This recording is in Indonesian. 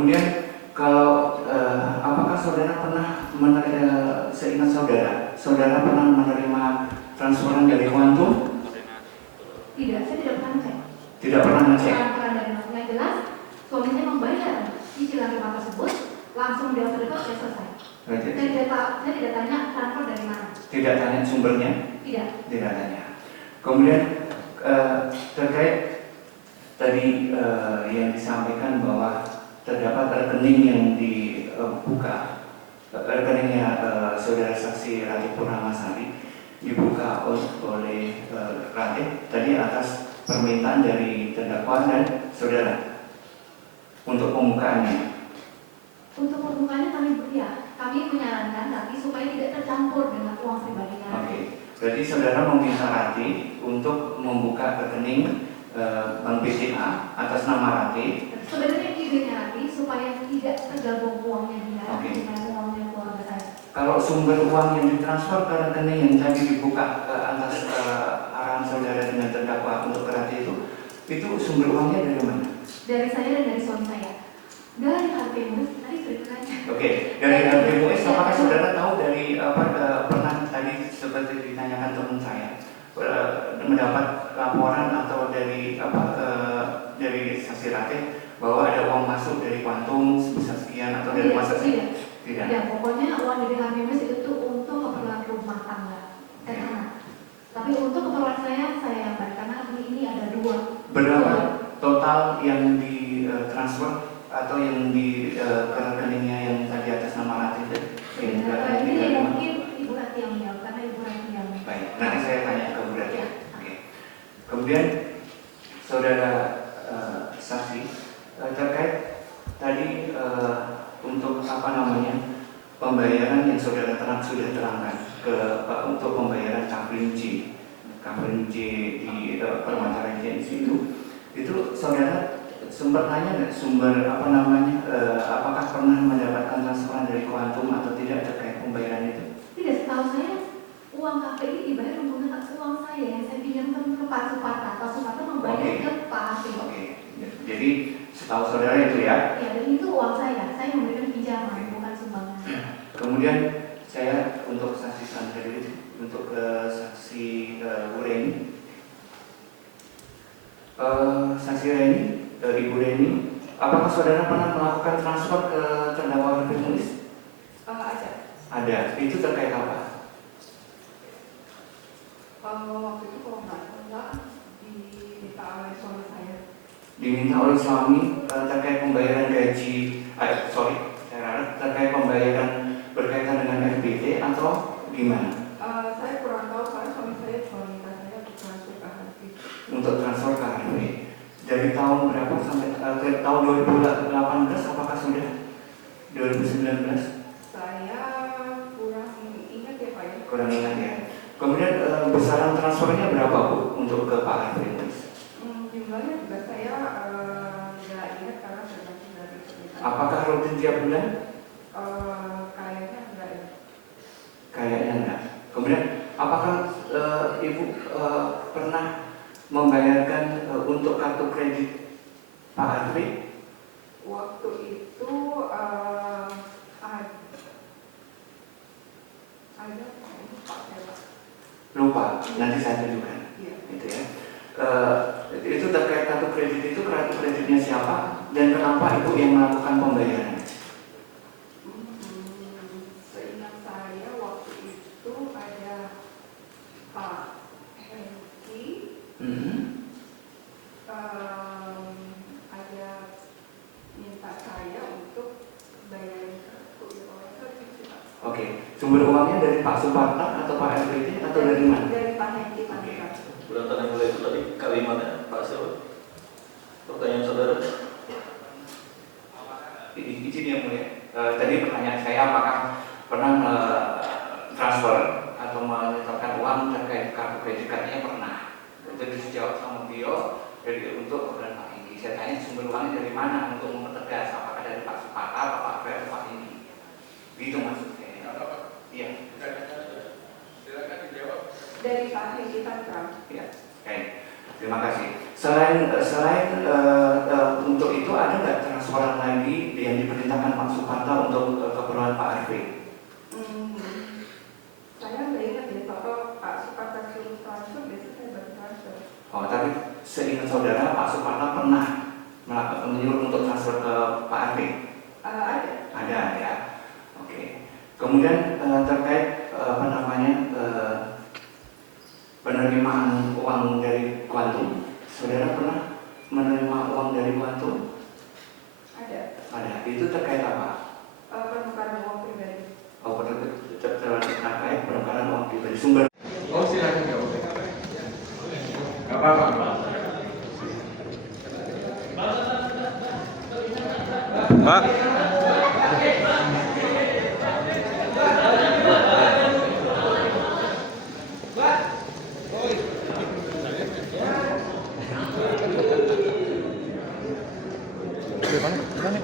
Kemudian kalau apakah saudara pernah menerima, seingat saudara pernah menerima transferan dari Quantum? Tidak, saya tidak pernah ngecek. Tidak pernah ngecek. Transferan dari mana? Yang jelas, suami saya membayar cicilan rumah tersebut, langsung di order saya selesai. Saya tidak tanya transfer dari mana. Tidak tanya sumbernya? Tidak. Tidak tanya. Kemudian terkait tadi yang disampaikan bahwa terdapat rekening yang dibuka, rekeningnya saudara saksi Ratih Purnamasari dibuka oleh Ratih tadi atas permintaan dari terdakwa dan saudara untuk pembukaannya. Untuk pembukaannya kami menyarankan tapi supaya tidak tercampur dengan uang pribadinya. Oke. Berarti saudara meminta Ratih untuk membuka rekening Bank BCA atas nama Ratih. Sebenarnya idenya Ratih supaya tidak tergabung uangnya dia dengan uangnya keluarga saya. Kalau sumber uang yang ditransfer ke rekening yang tadi dibuka atas arahan saudara dengan terdakwa untuk ke Ratih itu sumber uangnya dari mana? Dari saya dan dari suami saya. Dari HPMUS tadi sudah ditanya. Oke, dari HPMUS apakah saudara tahu dari pernah tadi seperti ditanyakan teman saya mendapat laporan atau dari dari saksi Ratih bahwa ada uang masuk dari Quantum sebesar sekian atau dari masa tidak. Ya, pokoknya uang dari HPMUS itu untuk keperluan rumah tangga dan anak. Tapi untuk keperluan saya yang balik karena ini ada dua. Berapa total yang ditransfer atau yang di rekeningnya yang tadi atas nama Ratih? Ini mungkin Ibu Ratih yang menjawab karena Ibu Ratih yang. Baik, nanti saya tanya ke Bu Ratih. Oke. Kemudian saudara saksi terkait tadi untuk pembayaran yang saudara sudah terangkan untuk pembayaran Kafrin J di Permata Regency itu saudara sempat nanya nggak sumber apakah pernah mendapatkan transferan dari Quantum atau tidak terkait pembayaran itu? Tidak, setahu saya uang KPI dibayar menggunakan uang saya yang saya pinjamkan ke Pak Suparta. Pak Suparta membayar ke Pak Hakim. Oke. Jadi setahu saudara itu ya? Ya, dan itu uang saya memberikan pinjaman bukan sumbangan. Kemudian saya untuk saksi Sandra untuk saksi Reni. Saksi Reni, Ibu Reni, apakah saudara pernah melakukan transfer ke terdakwa HPMUS? Ada. Itu terkait apa? Waktu itu kalau nggak salah diminta oleh suami saya. Diminta oleh suami terkait pembayaran gaji, terkait pembayaran berkaitan dengan FBT atau gimana? Saya kurang tahu karena suami saya cuma minta saya untuk transfer ke HRP. Untuk transfer ke HRP. Dari tahun berapa sampai tahun 2018 apakah sudah? 2019? Saya kurang ingat ya Pak ya. Kurang ingat ya. Kemudian besaran transfernya berapa Bu untuk ke Pak HRP? Jumlahnya juga saya nggak ingat karena tergantung dari permintaan. Apakah rutin tiap bulan? Kayaknya enggak ya. Kayaknya enggak. Kemudian apakah Ibu pernah membayarkan untuk kartu kredit Pak Adri? Waktu itu ada lupa, nanti saya tunjukkan. Iya. Gitu ya. Itu terkait kartu kredit itu kartu kreditnya siapa dan kenapa Ibu yang melakukan pembayaran? Seingat saya waktu itu ada Pak Hengki, ada minta saya untuk bayarin kartu. Oke, sumber uangnya dari Pak Suparta atau Pak RPT atau dari mana? Dari Pak Hengki. Berapa yang mulai itu tadi kalimatnya Pak siapa? Pertanyaan saudara. Izin yang mulia. Tadi pertanyaan saya apakah pernah transfer atau menyetorkan uang terkait kartu kredit? Katanya pernah. Jadi dijawab sama beliau untuk program Pak Hengki. Saya tanya sumber uangnya dari mana untuk mempertegas apakah dari Pak Suparta atau Pak Fer atau Pak Hengki? Gitu maksudnya. Iya. Silakan dijawab. Dari Pak Hengki Tantra. Ya. Baik. Terima kasih. Selain untuk itu ada nggak transfer orang lagi yang diperintahkan Pak Supata untuk keperluan Pak RV? Saya nggak ingat ya, kalau Pak Supata suruh transfer, biasanya saya bantu transfer. Oh, tapi seingat saudara Pak Supata pernah menyuruh untuk transfer ke Pak RV? Ada. Ada ya. Oke. Kemudian terkait penerimaan uang dari Quantum, saudara pernah menerima uang dari Quantum? Ada. Ada. Itu terkait apa? Penukaran uang pribadi. Oh, terkait penukaran uang pribadi. Sumber. Oh, silakan jawab. Gak apa-apa. Pak. Mana?